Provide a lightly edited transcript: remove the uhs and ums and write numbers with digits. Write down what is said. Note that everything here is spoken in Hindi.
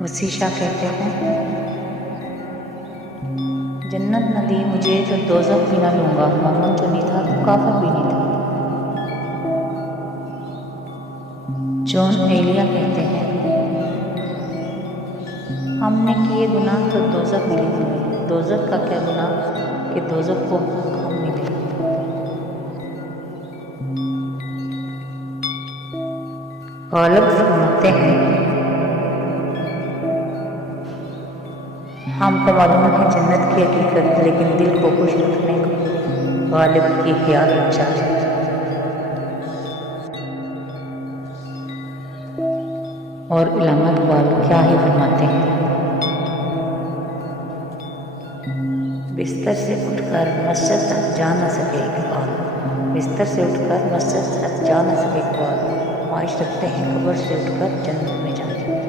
वसी शाह कहते हैं, जन्नत न दी मुझे तो दोज़ख भी न लूँगा, मोमिन तो नहीं था तो काफिर भी नहीं था। जॉन एलिया कहते हैं, हमने किए गुनाह तो दोज़ख मिले हमें, दोज़ख का क्या गुनाह कि दोज़ख को हम मिले। गालिब फरमाते हैं, हमको मालूम है जन्नत की हकीकत, लेकिन दिल को खुश रखने को गालिब की ख्याल अच्छा है। और इल्लामा इकबाल क्या ही फरमाते हैं, बिस्तर से उठकर मस्जिद तक जा न सके इकबाल, बिस्तर से उठकर मस्जिद तक जा न सके इकबाल, ख्वाहिश रखते हैं कब्र से उठकर जन्नत में जाने।